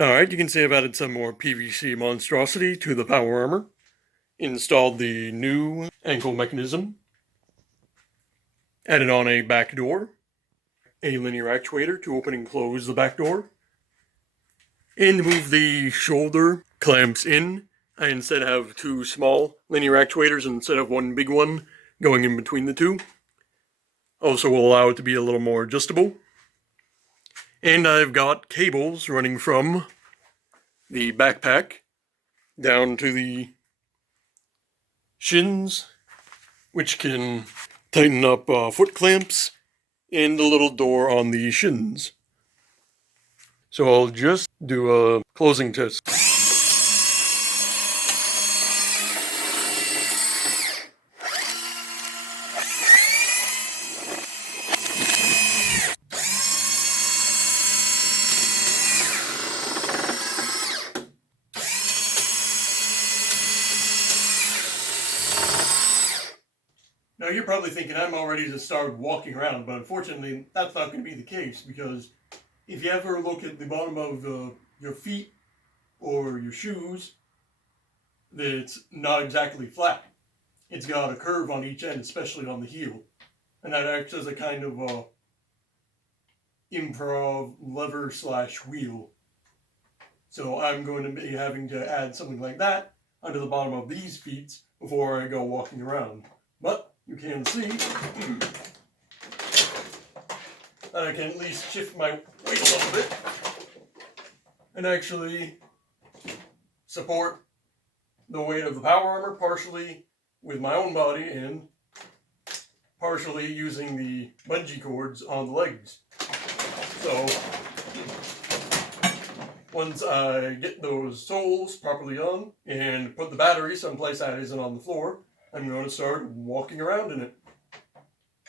Alright, you can see I've added some more PVC monstrosity to the power armor. Installed the new ankle mechanism. Added on a back door. A linear actuator to open and close the back door. And to move the shoulder clamps in, I instead have two small linear actuators instead of one big one going in between the two. Also will allow it to be a little more adjustable. And I've got cables running from the backpack down to the shins, which can tighten up foot clamps and the little door on the shins. So I'll just do a closing test. Now you're probably thinking I'm all ready to start walking around, but unfortunately that's not going to be the case, because if you ever look at the bottom of your feet or your shoes, it's not exactly flat. It's got a curve on each end, especially on the heel. And that acts as a kind of improv lever slash wheel. So I'm going to be having to add something like that under the bottom of these feet before I go walking around. But you can see that I can at least shift my weight a little bit and actually support the weight of the power armor partially with my own body and partially using the bungee cords on the legs. So once I get those soles properly on and put the battery someplace that isn't on the floor, I'm going to start walking around in it.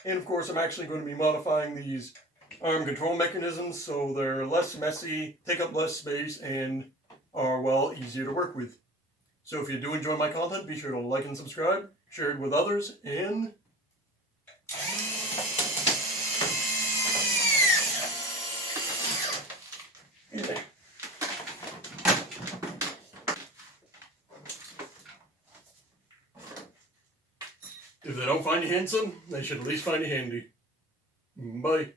And of course I'm actually going to be modifying these arm control mechanisms so they're less messy, take up less space, and are, well, easier to work with. So if you do enjoy my content, be sure to like and subscribe, share it with others, and if they don't find you handsome, they should at least find you handy. Bye.